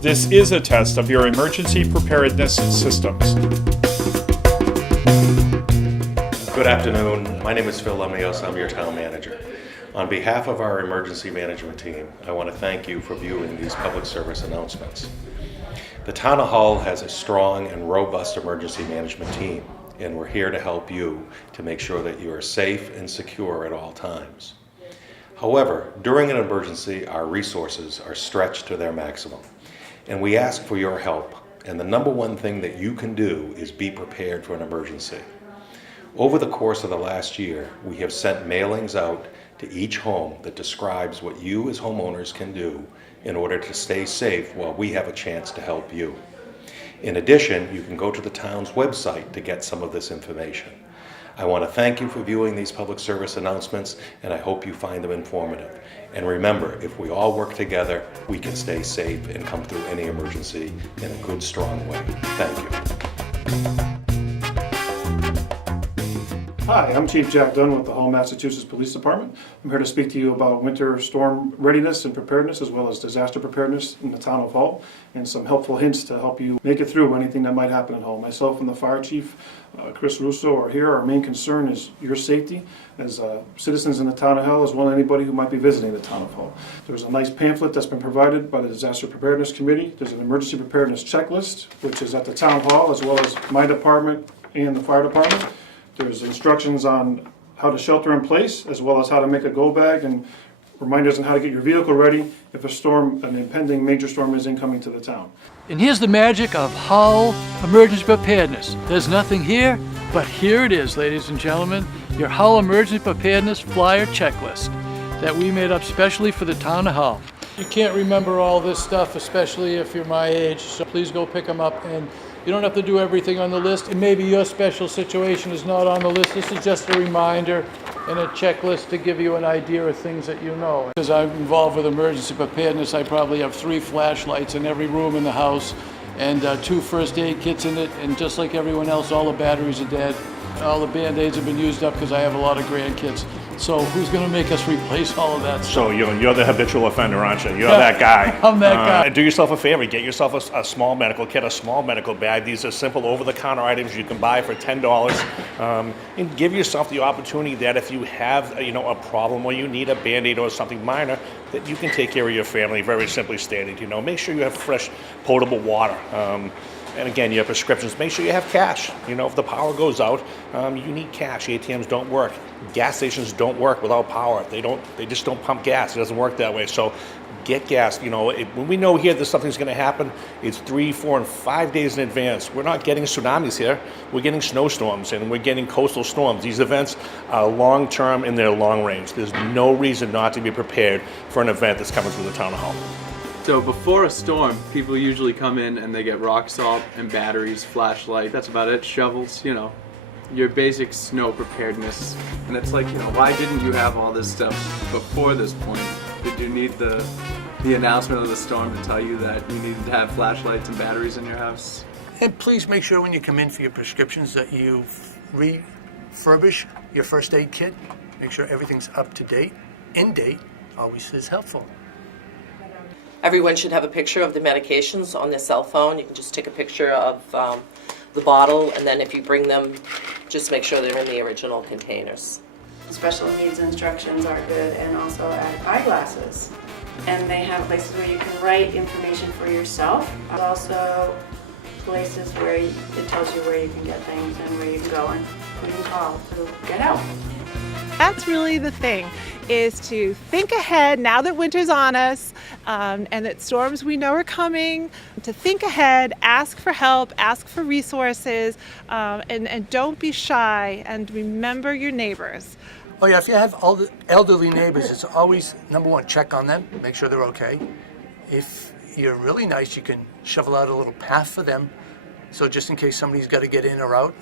This is a test of your emergency preparedness systems. Good afternoon. My name is Phil Lemios. I'm your town manager. On behalf of our emergency management team, I want to thank you for viewing these public service announcements. The Town of Hull has a strong and robust emergency management team, and we're here to help you to make sure that you are safe and secure at all times. However, during an emergency, our resources are stretched to their maximum, and we ask for your help. And the number one thing that you can do is be prepared for an emergency. Over the course of the last year, we have sent mailings out to each home that describes what you as homeowners can do in order to stay safe while we have a chance to help you. In addition, you can go to the town's website to get some of this information. I want to thank you for viewing these public service announcements, and I hope you find them informative. And remember, if we all work together, we can stay safe and come through any emergency in a good, strong way. Thank you. Hi, I'm Chief Jack Dunn with the Hull, Massachusetts Police Department. I'm here to speak to you about winter storm readiness and preparedness, as well as disaster preparedness in the town of Hull, and some helpful hints to help you make it through anything that might happen at Hull. Myself and the Fire Chief, Chris Russo, are here. Our main concern is your safety as citizens in the town of Hull, as well as anybody who might be visiting the town of Hull. There's a nice pamphlet that's been provided by the Disaster Preparedness Committee. There's an emergency preparedness checklist, which is at the town hall, as well as my department and the fire department. There's instructions on how to shelter in place, as well as how to make a go bag, and reminders on how to get your vehicle ready if an impending major storm is incoming to the town. And here's the magic of Hull Emergency Preparedness. There's nothing here, but here it is, ladies and gentlemen, your Hull Emergency Preparedness Flyer Checklist that we made up specially for the town of Hull. You can't remember all this stuff, especially if you're my age, so please go pick them up. And you don't have to do everything on the list, and maybe your special situation is not on the list. This is just a reminder and a checklist to give you an idea of things that you know. Because I'm involved with emergency preparedness, I probably have 3 flashlights in every room in the house and 2 first aid kits in it, and just like everyone else, all the batteries are dead. All the Band-Aids have been used up because I have a lot of grandkids. So who's going to make us replace all of that stuff? So you're the habitual offender, aren't you? You're that guy. I'm that guy. Do yourself a favor. Get yourself a small medical kit, a small medical bag. These are simple over-the-counter items you can buy for $10. And give yourself the opportunity that if you have a problem or you need a Band-Aid or something minor, that you can take care of your family, very simply stated. Make sure you have fresh, potable water. And again, your prescriptions, make sure you have cash. If the power goes out, you need cash. ATMs don't work. Gas stations don't work without power. They just don't pump gas. It doesn't work that way. So get gas. When we know here that something's going to happen, it's 3, 4, and 5 days in advance. We're not getting tsunamis here. We're getting snowstorms and we're getting coastal storms. These events are long-term and they're long range. There's no reason not to be prepared for an event that's coming through the town of Hull. So before a storm, people usually come in and they get rock salt and batteries, flashlight, that's about it, shovels, your basic snow preparedness. And it's like, why didn't you have all this stuff before this point? Did you need the announcement of the storm to tell you that you needed to have flashlights and batteries in your house? And please make sure when you come in for your prescriptions that you refurbish your first aid kit. Make sure everything's up to date. In date always is helpful. Everyone should have a picture of the medications on their cell phone. You can just take a picture of the bottle, and then if you bring them, just make sure they're in the original containers. Special needs instructions are good, and also add eyeglasses. And they have places where you can write information for yourself. Also places where it tells you where you can get things and where you can go and who you can call to get help. That's really the thing, is to think ahead now that winter's on us and that storms we know are coming, to think ahead, ask for help, ask for resources, and don't be shy, and remember your neighbors. Oh yeah, if you have all the elderly neighbors, it's always, number one, check on them, make sure they're okay. If you're really nice, you can shovel out a little path for them, so just in case somebody's got to get in or out.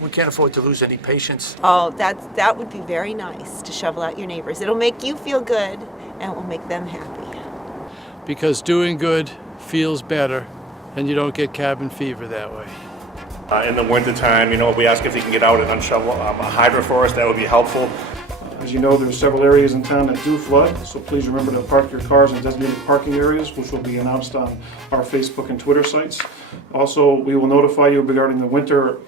We can't afford to lose any patients. Oh, that would be very nice, to shovel out your neighbors. It'll make you feel good, and it will make them happy. Because doing good feels better, and you don't get cabin fever that way. In the wintertime, we ask if they can get out and unshovel a hydrant for us. That would be helpful. As you know, there's several areas in town that do flood, so please remember to park your cars in designated parking areas, which will be announced on our Facebook and Twitter sites. Also, we will notify you regarding the winter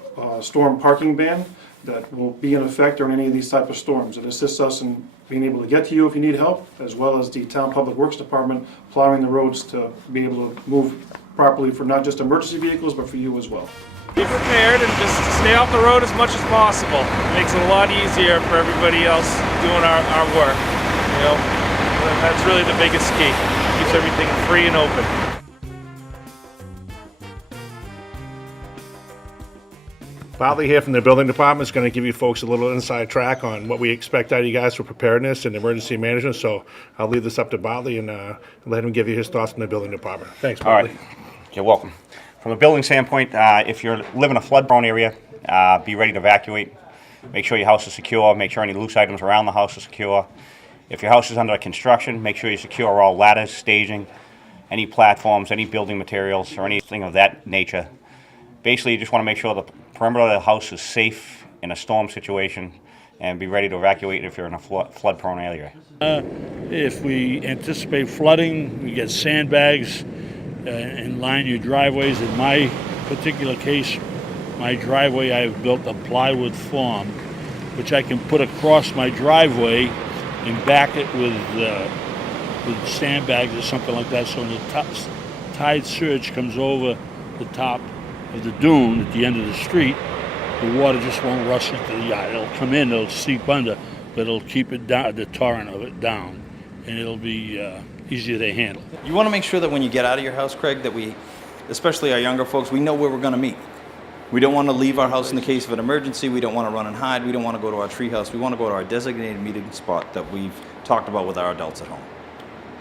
storm parking ban that will be in effect during any of these type of storms. It assists us in being able to get to you if you need help, as well as the Town Public Works Department plowing the roads to be able to move properly for not just emergency vehicles, but for you as well. Be prepared and just stay off the road as much as possible. It makes it a lot easier for everybody else doing our work. You know, that's really the biggest key. Keeps everything free and open. Bartley here from the building department is going to give you folks a little inside track on what we expect out of you guys for preparedness and emergency management. So I'll leave this up to Bartley and let him give you his thoughts from the building department. Thanks, Bartley. All right. You're welcome. From a building standpoint, if you live in a flood-prone area, be ready to evacuate. Make sure your house is secure. Make sure any loose items around the house are secure. If your house is under construction, make sure you secure all ladders, staging, any platforms, any building materials, or anything of that nature. Basically, you just want to make sure the perimeter of the house is safe in a storm situation and be ready to evacuate if you're in a flood-prone area. If we anticipate flooding, we get sandbags and line your driveways. In my particular case, my driveway, I've built a plywood form, which I can put across my driveway and back it with sandbags or something like that. So when the tide surge comes over the top of the dune at the end of the street, the water just won't rush into the yard. It'll come in, it'll seep under, but it'll keep it down, the torrent of it down, and it'll be easier to handle. You want to make sure that when you get out of your house, Craig, that we, especially our younger folks, we know where we're going to meet. We don't want to leave our house in the case of an emergency. We don't want to run and hide. We don't want to go to our tree house. We want to go to our designated meeting spot that we've talked about with our adults at home.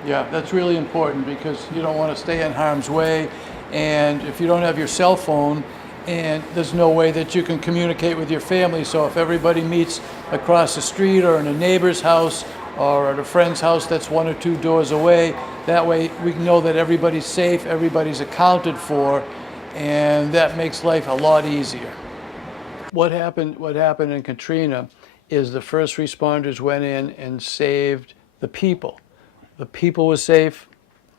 Yeah, that's really important because you don't want to stay in harm's way. And if you don't have your cell phone, and there's no way that you can communicate with your family. So if everybody meets across the street or in a neighbor's house or at a friend's house that's 1 or 2 doors away, that way we know that everybody's safe, everybody's accounted for, and that makes life a lot easier. What happened in Katrina is the first responders went in and saved the people. The people were safe.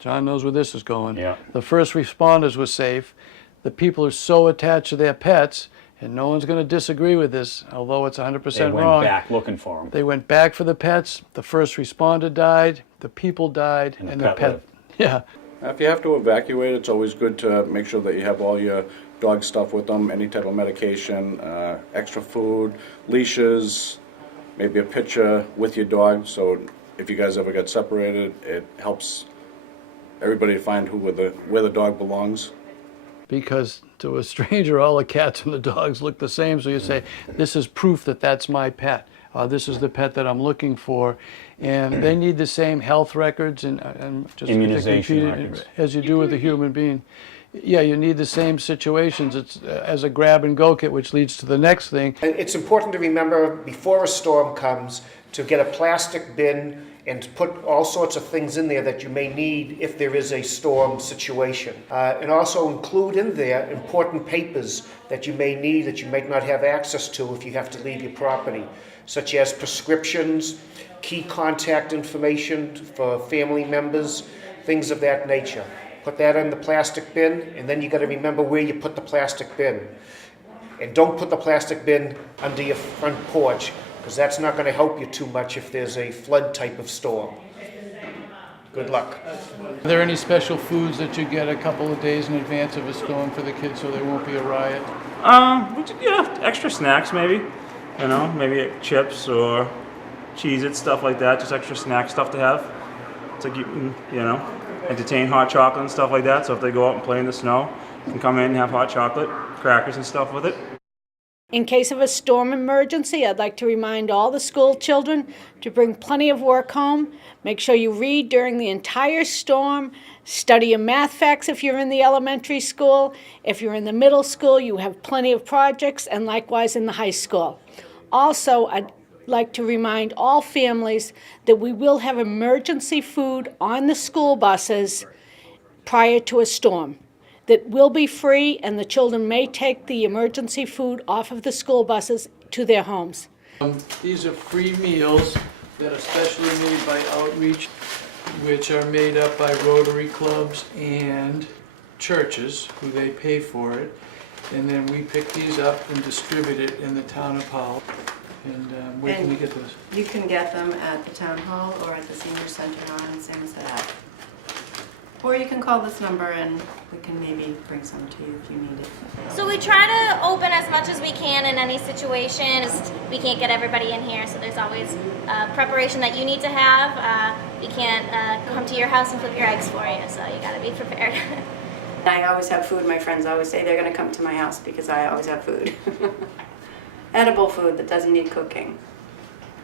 John knows where this is going. Yeah. The first responders were safe. The people are so attached to their pets, and no one's going to disagree with this, although it's 100% wrong. They went back looking for them. They went back for the pets. The first responder died. The people died, and the pet lived. Yeah. If you have to evacuate, it's always good to make sure that you have all your dog stuff with them, any type of medication, extra food, leashes, maybe a pitcher with your dog. So if you guys ever get separated, it helps everybody find where the dog belongs. Because to a stranger, all the cats and the dogs look the same. So you say, this is proof that that's my pet. This is the pet that I'm looking for. And they need the same health records and just immunization records as you do with a human being. Yeah, you need the same situations. It's as a grab and go kit, which leads to the next thing. It's important to remember before a storm comes to get a plastic bin and to put all sorts of things in there that you may need if there is a storm situation. And also include in there important papers that you may need that you might not have access to if you have to leave your property, such as prescriptions, key contact information for family members, things of that nature. Put that in the plastic bin, and then you got to remember where you put the plastic bin. And don't put the plastic bin under your front porch, because that's not going to help you too much if there's a flood type of storm. Good luck. Are there any special foods that you get a couple of days in advance of a storm for the kids so there won't be a riot? Yeah, extra snacks maybe. You know, maybe chips or Cheez-Its, stuff like that. Just extra snack stuff to have. It's like, you know, entertain hot chocolate and stuff like that. So if they go out and play in the snow, you can come in and have hot chocolate, crackers and stuff with it. In case of a storm emergency, I'd like to remind all the school children to bring plenty of work home. Make sure you read during the entire storm. Study your math facts if you're in the elementary school. If you're in the middle school, you have plenty of projects, and likewise in the high school. Also, I'd like to remind all families that we will have emergency food on the school buses prior to a storm. That will be free, and the children may take the emergency food off of the school buses to their homes. These are free meals that are specially made by Outreach, which are made up by Rotary clubs and churches, who they pay for it. And then we pick these up and distribute it in the town of Hull. And where can we get those? You can get them at the town hall or at the senior center on Samoset Ave. Or you can call this number and we can maybe bring some to you if you need it. So we try to open as much as we can in any situation. We can't get everybody in here, so there's always preparation that you need to have. We can't come to your house and flip your eggs for you, so you gotta be prepared. I always have food. My friends always say they're gonna come to my house because I always have food. Edible food that doesn't need cooking.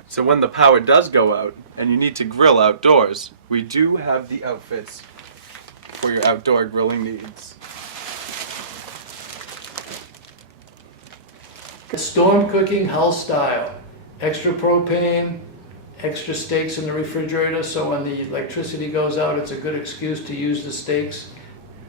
So when the power does go out and you need to grill outdoors, we do have the outfits for your outdoor grilling needs. Storm cooking Hull style. Extra propane, extra steaks in the refrigerator, so when the electricity goes out, it's a good excuse to use the steaks.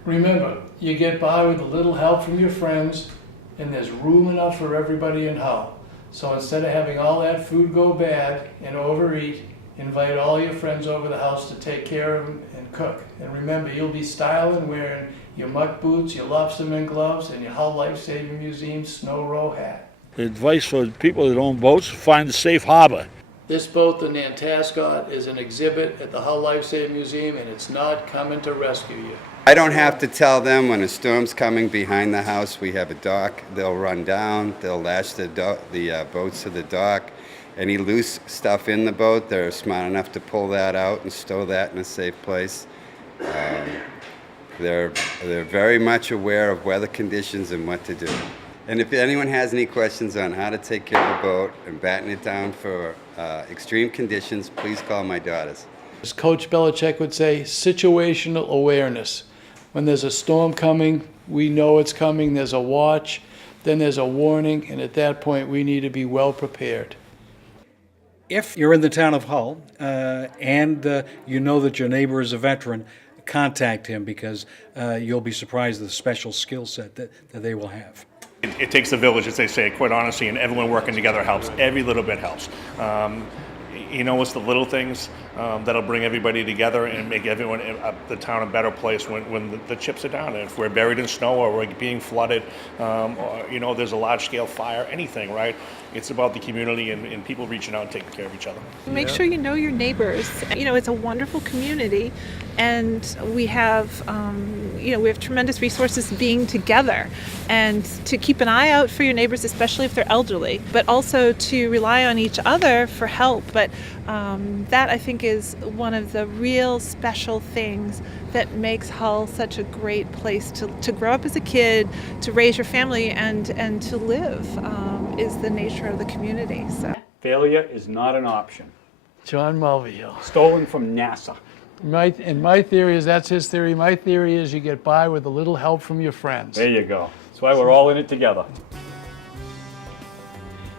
Remember, you get by with a little help from your friends, and there's room enough for everybody in Hull. So instead of having all that food go bad and overeat, invite all your friends over the house to take care of them and cook. And remember, you'll be styling wearing your muck boots, your lobsterman gloves, and your Hull Lifesaving Museum snow row hat. The advice for people that own boats, find a safe harbor. This boat, the Nantascot, is an exhibit at the Hull Lifesaving Museum, and it's not coming to rescue you. I don't have to tell them when a storm's coming behind the house. We have a dock. They'll run down. They'll lash the boats to the dock. Any loose stuff in the boat, they're smart enough to pull that out and stow that in a safe place. They're very much aware of weather conditions and what to do. And if anyone has any questions on how to take care of a boat and batten it down for extreme conditions, please call my daughters. As Coach Belichick would say, situational awareness. When there's a storm coming, we know it's coming, there's a watch, then there's a warning, and at that point we need to be well prepared. If you're in the town of Hull and you know that your neighbor is a veteran, contact him, because you'll be surprised at the special skill set that they will have. It takes a village, as they say, quite honestly, and everyone working together helps. Every little bit helps. It's the little things that'll bring everybody together and make everyone, the town, a better place when the chips are down. And if we're buried in snow or we're being flooded, or there's a large-scale fire, anything, right? It's about the community and people reaching out and taking care of each other. Make sure you know your neighbors. It's a wonderful community, and we have tremendous resources being together, and to keep an eye out for your neighbors, especially if they're elderly, but also to rely on each other for help. But that, I think, is one of the real special things that makes Hull such a great place to grow up as a kid, to raise your family, and to live, is the nature of the community. So Failure is not an option. John Mulvihill. Stolen from NASA. My theory is that's his theory. My theory is you get by with a little help from your friends. There you go. That's why we're all in it together.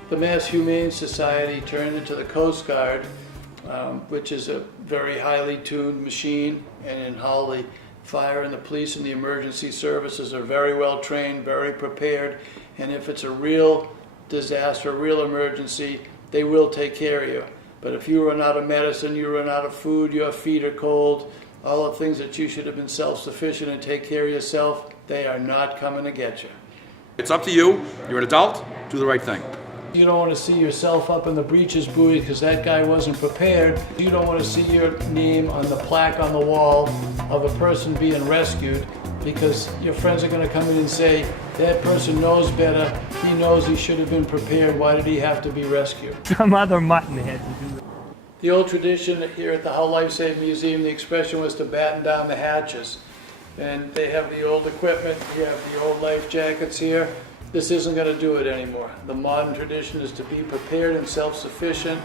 The Mass Humane Society turned into the Coast Guard, which is a very highly tuned machine, and in Hull the fire and the police and the emergency services are very well trained, very prepared, and if it's a real disaster, a real emergency, they will take care of you. But if you run out of medicine, you run out of food, your feet are cold, all the things that you should have been self-sufficient and take care of yourself, they are not coming to get you. It's up to you. You're an adult. Do the right thing. You don't want to see yourself up in the breeches buoy because that guy wasn't prepared. You don't want to see your name on the plaque on the wall of a person being rescued because your friends are going to come in and say, that person knows better. He knows he should have been prepared. Why did he have to be rescued? Some other mutton had to do it. The old tradition here at the Hull Lifesaving Museum, the expression was to batten down the hatches. And they have the old equipment, you have the old life jackets here. This isn't going to do it anymore. The modern tradition is to be prepared and self-sufficient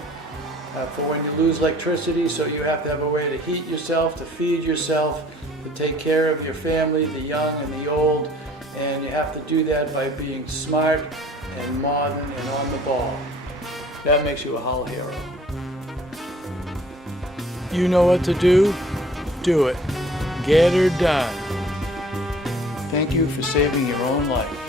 for when you lose electricity, so you have to have a way to heat yourself, to feed yourself, to take care of your family, the young and the old, and you have to do that by being smart and modern and on the ball. That makes you a Hull hero. You know what to do it. Get her done. Thank you for saving your own life.